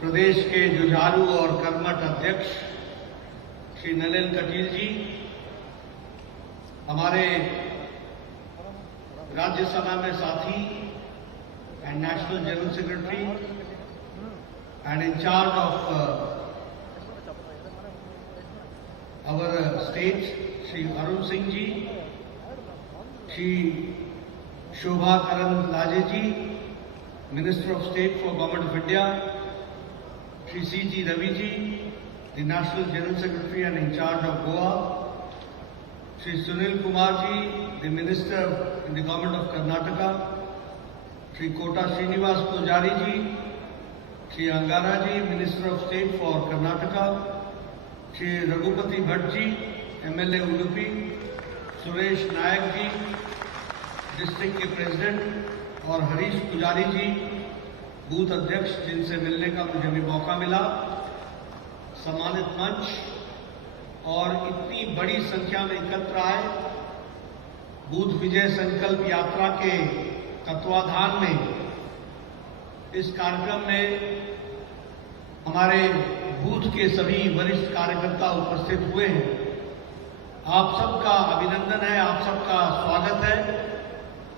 प्रदेश के जुझारू और कर्मठ अध्यक्ष श्री नलिन कटील जी, हमारे राज्यसभा में साथी and national general secretary and in-charge of our state Shri Arun Singh ji, Shri Shobha Karandlaje ji, minister of state for government of India, Shri C.G. Ravi ji, the National General Secretary and in charge of Goa, Shri Sunil Kumar ji, the Minister in the Government of Karnataka, Shri Kota Srinivas Pujari ji, Shri Angara ji, Minister of State for Karnataka, Shri Raghupati Bhatt ji, MLA Udupi, Suresh Nayak ji, district के president और हरीश पुजारी जी, booth अध्यक्ष जिनसे मिलने का मुझे भी मौका मिला, सम्मानित मंच और इतनी बड़ी संख्या में एकत्र आए बूथ विजय संकल्प यात्रा के तत्वाधान में इस कार्यक्रम में हमारे बूथ के सभी वरिष्ठ कार्यकर्ता उपस्थित हुए हैं। आप सबका अभिनंदन है, आप सबका स्वागत है।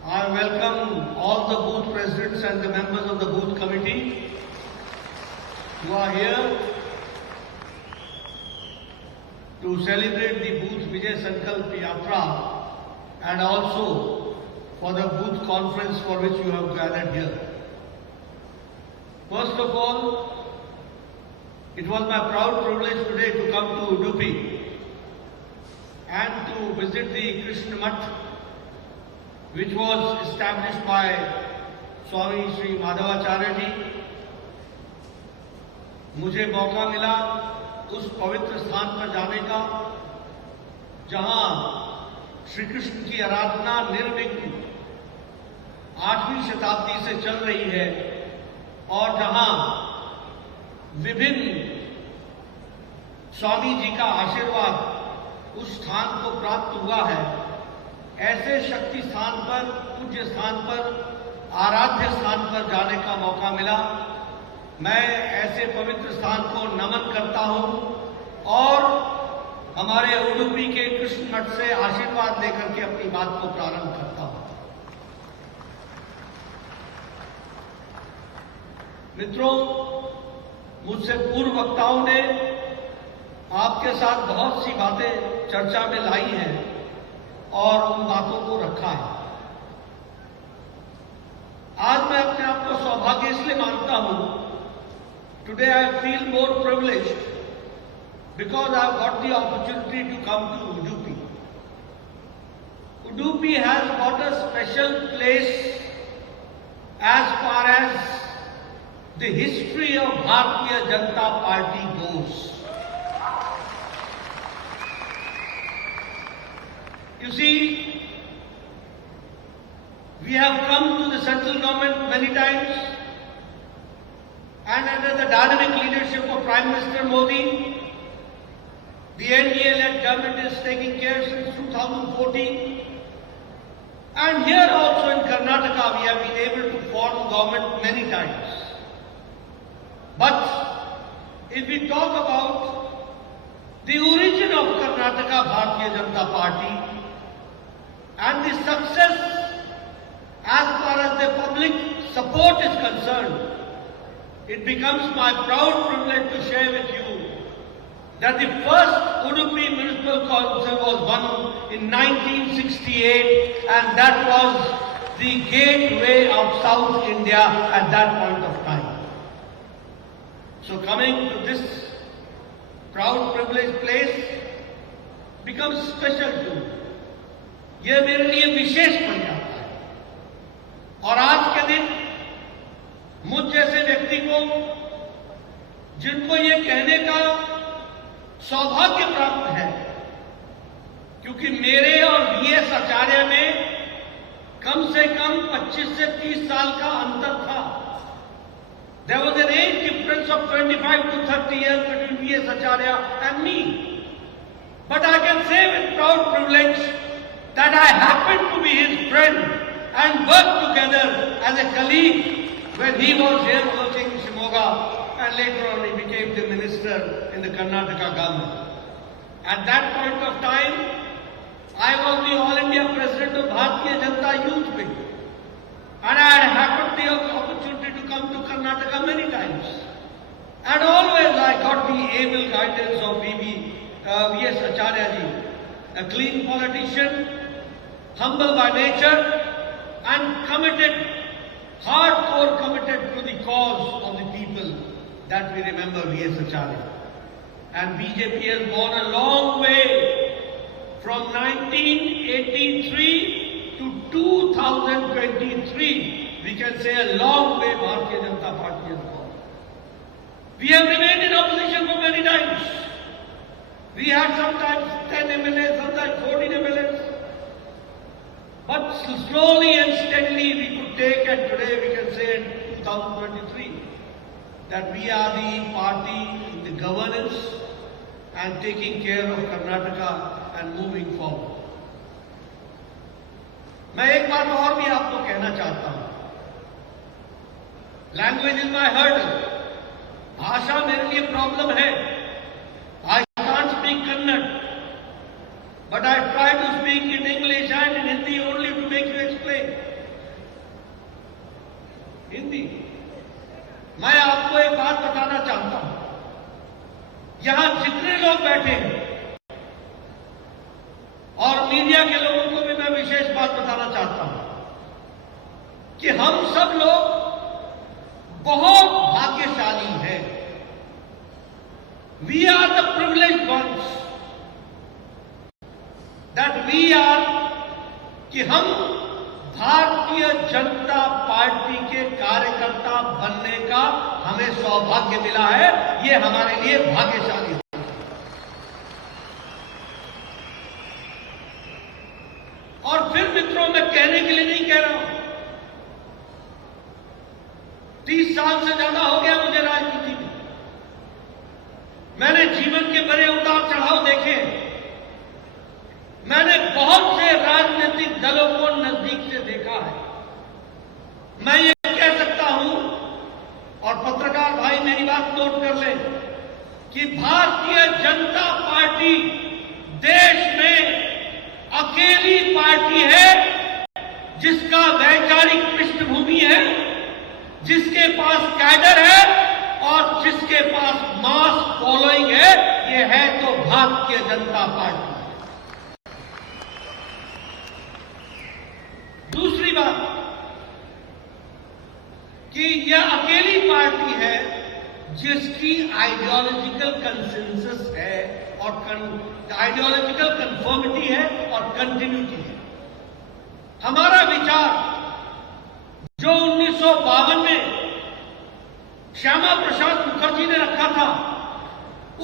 I welcome all the booth presidents and the members of the booth committee who are here to celebrate the Booth Vijay Sankalp Yatra and also for the booth conference for which you have gathered here. First of all, it was my proud privilege today to come to Udupi and to visit the Krishna Math, which was established by स्वामी श्री माधवाचार्य जी। मुझे मौका मिला उस पवित्र स्थान पर जाने का जहां श्री कृष्ण की आराधना निर्विघ्न 8वीं शताब्दी से चल रही है और जहां विभिन्न स्वामी जी का आशीर्वाद उस स्थान को प्राप्त हुआ है। ऐसे शक्ति स्थान पर, पूज्य स्थान पर, आराध्य स्थान पर जाने का मौका मिला। मैं ऐसे पवित्र स्थान को नमन करता हूं और हमारे उडुपी के कृष्ण मठ से आशीर्वाद लेकर के अपनी बात को प्रारंभ करता हूं। मित्रों, मुझसे पूर्व वक्ताओं ने आपके साथ बहुत सी बातें चर्चा में लाई हैं और उन बातों को रखा है। आज मैं अपने आप को सौभाग्य इसलिए मानता हूं, today I feel more privileged because I got the opportunity to come to Udupi. Udupi has got a special place as far as the history of Bharatiya Janata Party goes. You see, we have come to the central government many times and under the dynamic leadership of Prime Minister Modi, the NDA-led government is taking care since 2014. And here also in Karnataka we have been able to form government many times. But if we talk about the origin of Karnataka Bharatiya Janata Party, and the success as far as the public support is concerned, it becomes my proud privilege to share with you that the first Udupi Municipal Council was won in 1968 and that was the gateway of South India at that point of time. So coming to this proud privileged place becomes special to me. यह मेरे लिए विशेष बन जाता है और आज के दिन मुझ जैसे व्यक्ति को, जिनको ये कहने का सौभाग्य प्राप्त है, क्योंकि मेरे और VS आचार्य में कम से कम 25 से 30 साल का अंतर था। There was an age difference of 25 to 30 years between VS Acharya and me. But I can say with proud privilege that I happened to be his friend and worked together as a colleague when he was here working in Shimoga and later on he became the minister in the Karnataka government. At that point of time, I was the All India President of Bharatiya Janata Youth Wing, and I had happened the opportunity to come to Karnataka many times. And always I got the able guidance of V.S. Acharya ji, a clean politician, humble by nature, and committed, hardcore committed to the cause of the people that we remember V.S. Acharya. And BJP has gone a long way from 1983 to 2023. We can say a long way Bharatiya Janata Party has gone. We have remained in opposition for many times. We had sometimes 10 MLAs, sometimes 14 MLAs. But slowly and steadily we could take, and today we can say in 2023 that we are the party in the governance and taking care of Karnataka and moving forward. मैं एक बात और भी आपको कहना चाहता हूं. Language is my hurdle. भाषा मेरे लिए प्रॉब्लम है. I can't speak Kannada, but I try to speak in English and in Hindi only to make you explain. Hindi. मैं आपको एक बात बताना चाहता हूं. यहां जितने लोग बैठे हैं और मीडिया के लोगों को भी मैं विशेष बात बताना चाहता हूं कि हम सब लोग बहुत भाग्यशाली हैं. We are the privileged ones. That we are कि हम भारतीय जनता पार्टी के कार्यकर्ता बनने का हमें सौभाग्य मिला है. ये हमारे लिए भाग्यशाली है. और फिर मित्रों, मैं कहने के लिए नहीं कह रहा हूं. 30 साल से ज्यादा हो गया मुझे राजनीति में. मैंने जीवन के बड़े उतार चढ़ाव देखे. मैंने बहुत से राजनीतिक दलों को नजदीक से देखा है. मैं ये कह सकता हूं, और पत्रकार भाई मेरी बात नोट कर लें, कि भारतीय जनता पार्टी देश में अकेली पार्टी है जिसका वैचारिक पृष्ठभूमि है, जिसके पास कैडर है और जिसके पास मास फॉलोइंग है. ये है तो भारतीय जनता पार्टी. दूसरी बात कि यह अकेली पार्टी है जिसकी आइडियोलॉजिकल कंसेंसस है और आइडियोलॉजिकल कंफर्मिटी है और कंटिन्यूटी है. हमारा विचार जो 1952 में श्यामा प्रसाद मुखर्जी ने रखा था,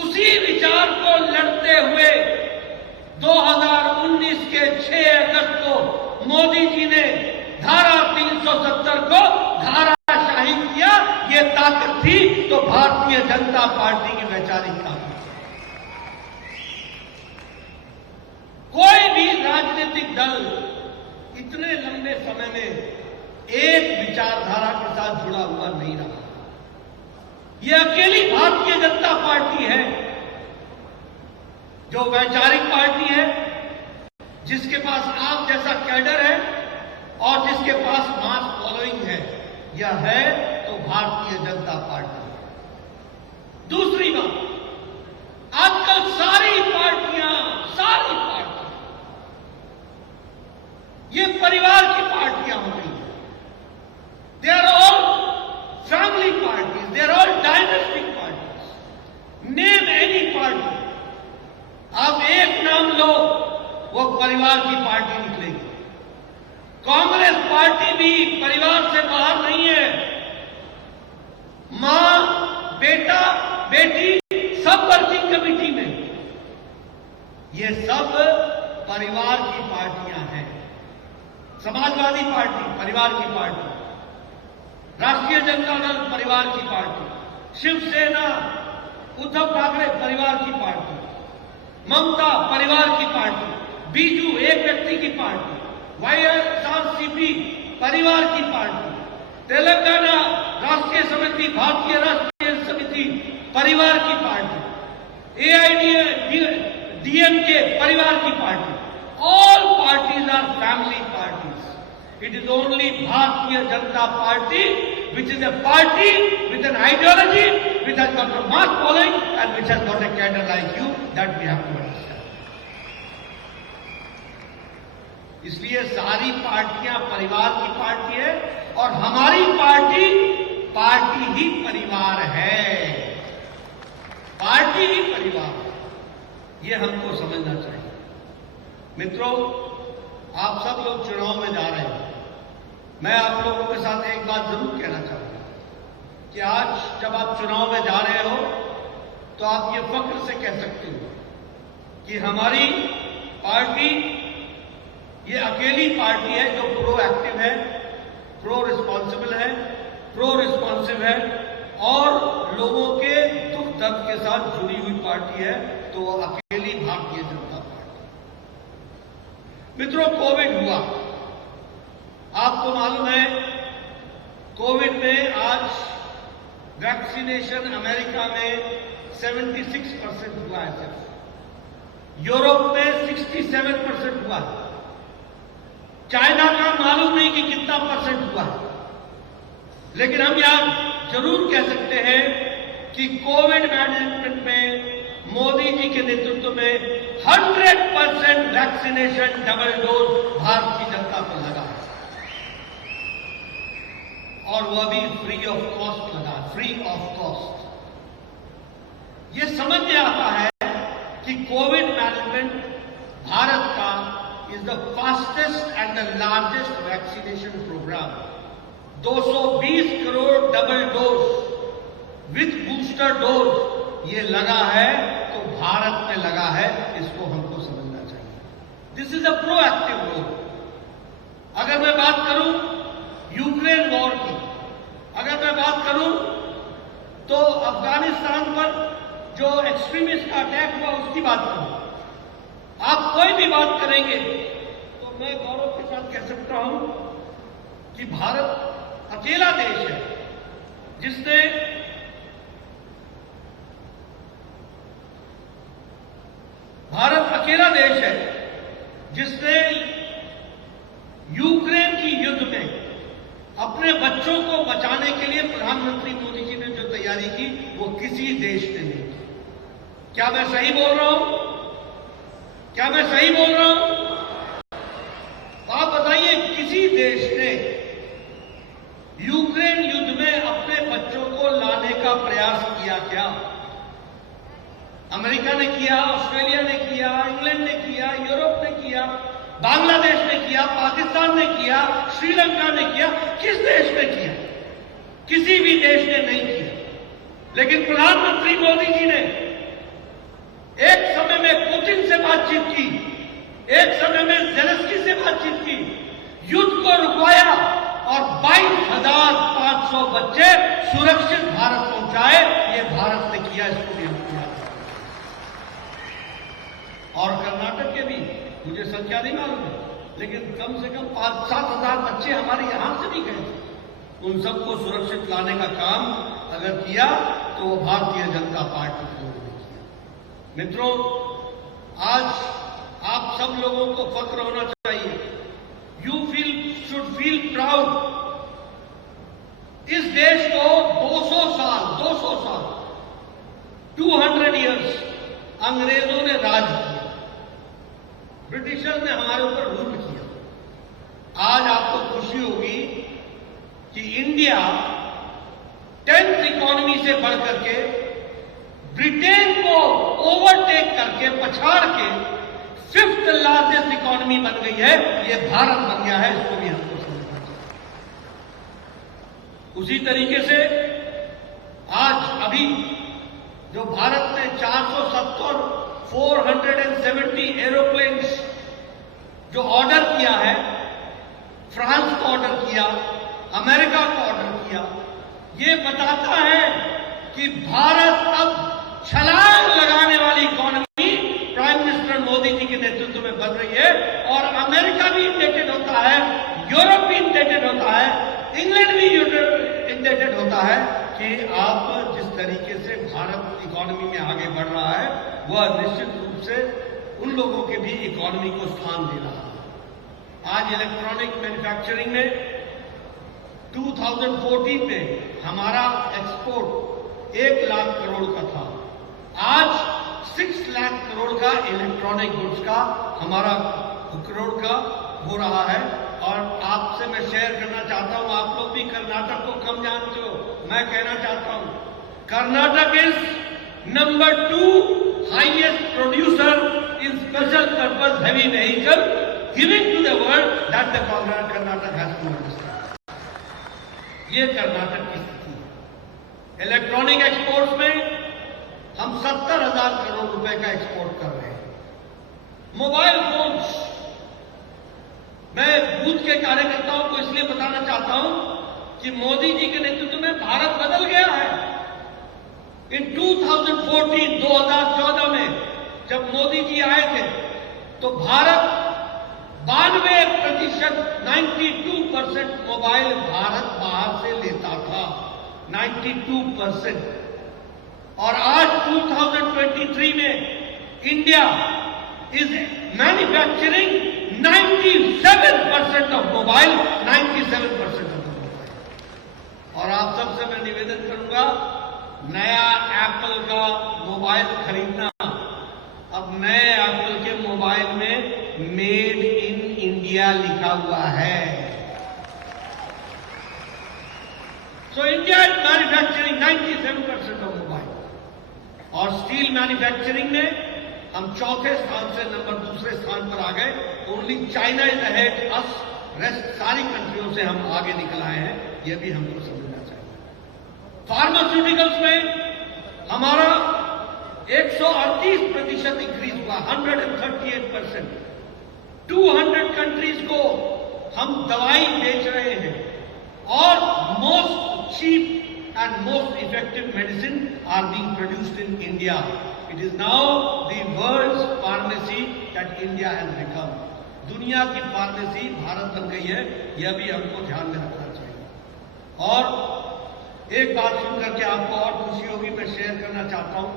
उसी विचार को लड़ते हुए 2019 के 6 अगस्त को मोदी जी ने धारा 370 को धाराशाही किया. ये ताकत थी तो भारतीय जनता पार्टी की वैचारिक ताकत. कोई भी राजनीतिक दल इतने लंबे समय में एक विचारधारा के साथ जुड़ा हुआ नहीं रहा. यह अकेली भारतीय जनता पार्टी है जो वैचारिक पार्टी है, जिसके पास आप जैसा कैडर है और जिसके पास मास फॉलोइंग है. यह है तो भारतीय जनता पार्टी. दूसरी बात, आजकल सारी पार्टियां ये परिवार की पार्टियां हो गई हैं. They are all family parties, they are all dynastic parties. Name any party, आप एक नाम लो, वो परिवार की पार्टी निकलेगी. कांग्रेस पार्टी भी परिवार से बाहर नहीं है. मां, बेटा, बेटी सब वर्किंग कमेटी में. ये सब परिवार की पार्टियां हैं. समाजवादी पार्टी परिवार की पार्टी, राष्ट्रीय जनता दल परिवार की पार्टी, शिवसेना उद्धव ठाकरे परिवार की पार्टी, ममता परिवार की पार्टी, बीजू एक व्यक्ति की पार्टी, वाईएसआरसीपी परिवार की पार्टी, तेलंगाना राष्ट्रीय समिति, भारतीय राष्ट्रीय समिति परिवार की पार्टी, AIDMK परिवार की party, all parties are family parties. It is only Bharatiya Janata Party which is a party with an ideology, which has got a mass following and which has got a cadre like you, that we have to understand. इसलिए सारी पार्टियां परिवार की party है और हमारी party party ही परिवार है, पार्टी ही परिवार है, ये हमको समझना चाहिए। मित्रों, आप सब लोग चुनाव में जा रहे हैं। मैं आप लोगों के साथ एक बात जरूर कहना चाहूंगा कि आज जब आप चुनाव में जा रहे हो तो आप ये फख्र से कह सकते हो कि हमारी पार्टी ये अकेली पार्टी है जो प्रो एक्टिव है, प्रो रिस्पॉन्सिव है और लोगों के दुख दर्द के साथ जुड़ी हुई पार्टी है, तो वो अकेली भारतीय जनता पार्टी। मित्रों, कोविड हुआ, आपको मालूम है कोविड में आज वैक्सीनेशन अमेरिका में 76% हुआ है, सिर्फ यूरोप में 67% हुआ है, चाइना का मालूम नहीं कि कितना परसेंट हुआ है। लेकिन हम यहां जरूर कह सकते हैं कि कोविड मैनेजमेंट में मोदी जी के नेतृत्व में 100% vaccination double dose Bharatiya Janata को लगा है और वह भी फ्री ऑफ कॉस्ट लगा, फ्री ऑफ कॉस्ट। ये समझ में आता है कि कोविड मैनेजमेंट भारत का is the fastest and the largest vaccination program. 220 crore double dose with booster dose ये लगा है, तो भारत में लगा है, इसको हमको समझना चाहिए। This is a proactive role. अगर मैं बात करूं यूक्रेन वॉर की, अगर मैं बात करूं तो अफगानिस्तान पर जो एक्सट्रीमिस्ट का अटैक हुआ उसकी बात करूं, आप कोई भी बात करेंगे तो मैं गौरव के साथ कह सकता हूं कि भारत अकेला देश है जिसने यूक्रेन की युद्ध में अपने बच्चों को बचाने के लिए प्रधानमंत्री मोदी जी ने जो तैयारी की वो किसी देश ने नहीं की। क्या मैं सही बोल रहा हूं? क्या मैं सही बोल रहा हूं? तो आप बताइए, किसी देश ने यूक्रेन युद्ध में अपने बच्चों को लाने का प्रयास किया क्या? अमेरिका ने किया, ऑस्ट्रेलिया ने किया, इंग्लैंड ने किया, यूरोप ने किया, बांग्लादेश ने किया, पाकिस्तान ने किया, श्रीलंका ने किया। किस देश ने किया? किसी भी देश ने नहीं किया। लेकिन प्रधानमंत्री मोदी जी ने एक समय में पुतिन से बातचीत की, एक समय में ज़ेलेंस्की से बातचीत की, युद्ध को रुकवाया और 22,500 बच्चे सुरक्षित भारत पहुंचाए। ये भारत ने किया, इसको भी हम किया। और कर्नाटक के भी मुझे संख्या नहीं मालूम है, लेकिन कम से कम 5-7 हजार बच्चे हमारे यहां से भी गए थे। उन सबको सुरक्षित लाने का काम अगर किया तो वो भारतीय जनता पार्टी ने किया। मित्रों, आज आप सब लोगों को फख्र होना चाहिए। You should feel proud. इस देश को 200 साल 200 ईयर्स अंग्रेजों ने राज किया, ब्रिटिशर्स ने हमारे ऊपर रूल किया। आज आपको खुशी होगी कि इंडिया 10th इकोनॉमी से बढ़कर के ब्रिटेन को ओवरटेक करके, पछाड़ के 5th लार्जेस्ट इकोनॉमी बन गई है। ये भारत बन गया है, इसको भी हमको समझना चाहिए। उसी तरीके से आज अभी जो भारत ने 470 एरोप्लेन्स जो ऑर्डर किया है, फ्रांस को ऑर्डर किया, अमेरिका को ऑर्डर किया, ये बताता है कि भारत अब छलांग लगाने वाली economy prime minister Modi ji के नेतृत्व में बन रही है। और अमेरिका भी इंडेटेड होता है, यूरोप भी इंडेटेड होता है, इंग्लैंड भी इंडेटेड होता है कि आप जिस तरीके से भारत इकोनॉमी में आगे बढ़ रहा है वह निश्चित रूप से उन लोगों के भी इकोनॉमी को स्थान दे रहा है। आज इलेक्ट्रॉनिक मैन्युफैक्चरिंग में 2014 में हमारा एक्सपोर्ट 1 लाख करोड़ का था। आज 6 लाख करोड़ का इलेक्ट्रॉनिक गुड्स का हमारा करोड़ का हो रहा है। और आपसे मैं शेयर करना चाहता हूं, आप लोग भी कर्नाटक को कम जानते हो, मैं कहना चाहता हूं Karnataka is number 2 highest producer in special purpose heavy vehicle giving to the world that the Karnataka has to understand. ये कर्नाटक की स्थिति है। इलेक्ट्रॉनिक एक्सपोर्ट्स में हम 70,000 करोड़ रुपए का एक्सपोर्ट कर रहे हैं। मोबाइल फोन्स, मैं बूथ के कार्यकर्ताओं को इसलिए बताना चाहता हूं कि मोदी जी के नेतृत्व में भारत बदल गया है। इन 2014 में जब मोदी जी आए थे तो भारत 92%, 92% मोबाइल भारत बाहर से लेता था, 92%। और आज 2023 में India is manufacturing 97% of mobile, 97% of mobile. और आप सबसे मैं निवेदन करूंगा, नया एप्पल का मोबाइल खरीदना, अब नए एप्पल के मोबाइल में मेड इन इंडिया लिखा हुआ है। So India is manufacturing 97% of mobile. और स्टील मैन्युफैक्चरिंग में हम चौथे स्थान से दूसरे स्थान पर आ गए। Only China is ahead us, rest सारी कंट्रियों से हम आगे निकल आए हैं, यह भी हमको समझना चाहिए। फार्मास्यूटिकल्स में हमारा 138% इंक्रीज हुआ, 138%। 200 कंट्रीज को हम दवाई बेच रहे हैं और most cheap and most effective medicine are being produced in India. It is now the world's pharmacy that India has become. दुनिया की फार्मेसी भारत बन गई है, यह भी हमको ध्यान में रखना चाहिए। और एक बात सुन करके आपको और खुशी होगी, मैं शेयर करना चाहता हूं।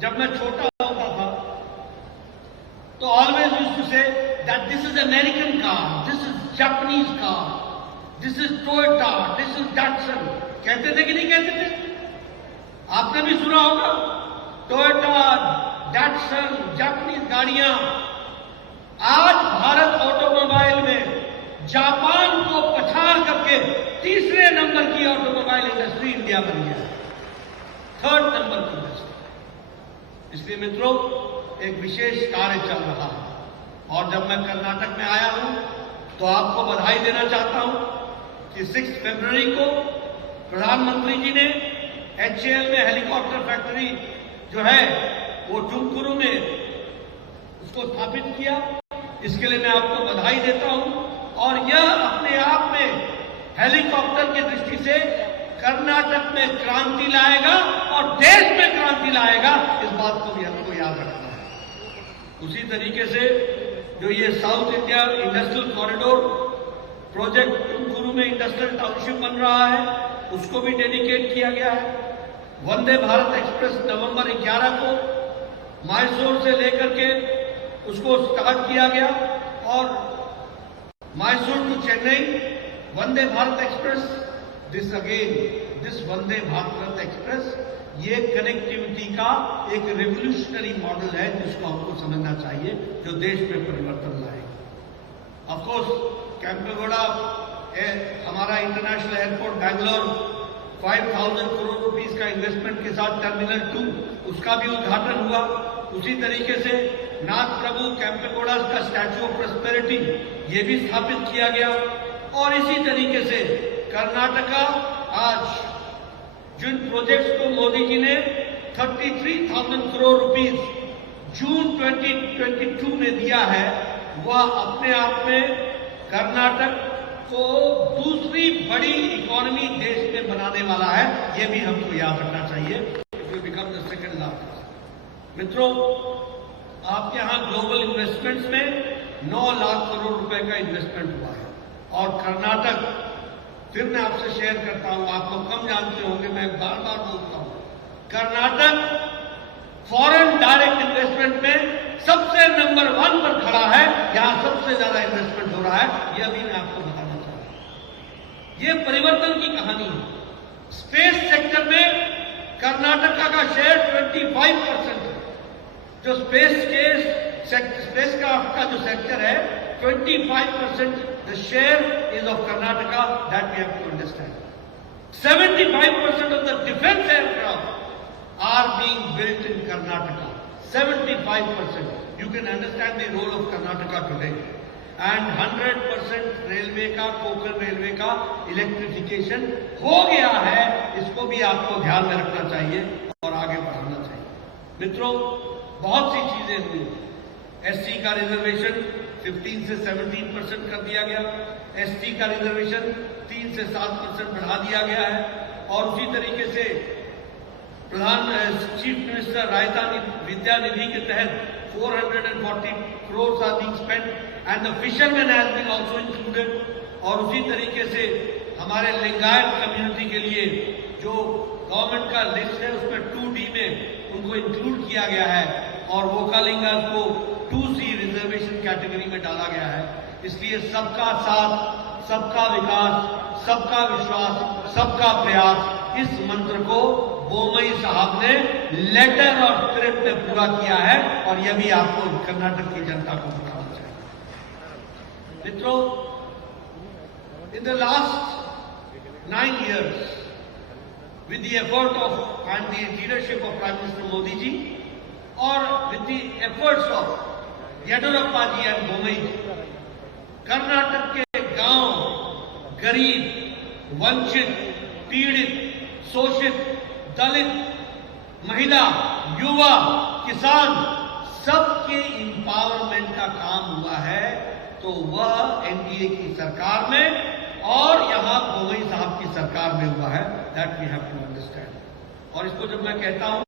जब मैं छोटा होता था तो always used to say that this is American car, this is Japanese car, this is Toyota, this is Datsun. कहते थे कि नहीं कहते थे? आपने भी सुना होगा, टोयोटा, डैटसन, जापानीज गाड़ियां। आज भारत ऑटोमोबाइल में जापान को पछाड़ करके तीसरे नंबर की ऑटोमोबाइल इंडस्ट्री इंडिया बन गया है, 3rd नंबर की इंडस्ट्री। इसलिए मित्रों, एक विशेष कार्य चल रहा है। और जब मैं कर्नाटक में आया हूं तो आपको बधाई देना चाहता हूं कि 6 फरवरी को प्रधानमंत्री जी ने HAL में हेलीकॉप्टर फैक्ट्री जो है वो टुमकुरू में उसको स्थापित किया। इसके लिए मैं आपको बधाई देता हूं। और यह अपने आप में हेलीकॉप्टर की दृष्टि से कर्नाटक में क्रांति लाएगा और देश में क्रांति लाएगा, इस बात को भी हमको याद रखना है। उसी तरीके से जो ये south India industrial corridor project Tumakuru में इंडस्ट्रियल टाउनशिप बन रहा है, उसको भी डेडिकेट किया गया है। वंदे भारत एक्सप्रेस नवंबर 11 को मैसूर से लेकर के उसको स्टार्ट किया गया और Mysore to Chennai Vande Bharat express, this Vande Bharat express, ये कनेक्टिविटी का एक रेवोल्यूशनरी मॉडल है जिसको हमको समझना चाहिए, जो देश में परिवर्तन लाएगा। ऑफ कोर्स कैंपेगौड़ा हमारा international airport Bangalore 5,000 crore rupees का इन्वेस्टमेंट के साथ टर्मिनल 2 उसका भी उद्घाटन हुआ। उसी तरीके से नाथ प्रभु कैंपेगौड़ा का स्टैच्यू ऑफ प्रॉस्पेरिटी ये भी स्थापित किया गया। और इसी तरीके से कर्नाटका आज जिन प्रोजेक्ट्स को मोदी जी ने 33,000 करोड़ रुपीस जून 2022 में दिया है, वह अपने आप में कर्नाटक को दूसरी बड़ी इकोनॉमी देश में बनाने वाला है, यह भी हमको याद रखना चाहिए। It will become the second largest. मित्रों, आपके यहां ग्लोबल इन्वेस्टमेंट्स में 9 लाख करोड़ रुपए का इन्वेस्टमेंट हुआ है और कर्नाटक फिर मैं आपसे शेयर करता हूं, आप लोग कम जानते होंगे, मैं बार बार बोलता हूं, कर्नाटक फॉरेन डायरेक्ट इन्वेस्टमेंट में सबसे नंबर 1 पर खड़ा है। यहां सबसे ज्यादा इन्वेस्टमेंट हो रहा है, यह भी मैं आपको बताना चाहता हूं। यह परिवर्तन की कहानी है। स्पेस सेक्टर में कर्नाटका का शेयर 25% है। जो स्पेस का जो सेक्टर है 25% the share is of Karnataka, that we have to understand. 75% of the defence aircraft are being built in Karnataka. 75%. You can understand the role of Karnataka today. And 100% railway का, Konkan railway का electrification हो गया है। इसको भी आपको ध्यान में रखना चाहिए और आगे बढ़ाना चाहिए। मित्रों, बहुत सी चीजें हुई। एससी का रिजर्वेशन 15 से 17% कर दिया गया। एसटी का रिजर्वेशन 3 से 7% बढ़ा दिया गया है। और उसी तरीके से चीफ मिनिस्टर रायता विद्या निधि के तहत 440 crores are being spent and the fisherman has been also included. और उसी तरीके से हमारे लिंगायत कम्युनिटी के लिए जो गवर्नमेंट का लिस्ट है उसमें 2D में उनको इंक्लूड किया गया है और वोकालिंगर्स को 2C रिजर्वेशन कैटेगरी में डाला गया है। इसलिए सबका साथ, सबका विकास, सबका विश्वास, सबका प्रयास, इस मंत्र को बोमई साहब ने लेटर और स्पिरिट में पूरा किया है और यह भी आपको कर्नाटक की जनता को बताना चाहिए। मित्रों, in the last 9 years with the effort of and the leadership of Prime Minister Modi ji और with the efforts of Yediyurappa ji and Bommai ji, Karnataka के गांव, गरीब, वंचित, पीड़ित, शोषित, दलित, महिला, युवा, किसान, सबके एम्पावरमेंट का काम हुआ है। तो वह एनडीए की सरकार में और यहां बोमई साहब की सरकार में हुआ है। That we have to understand. और इसको जब मैं कहता हूं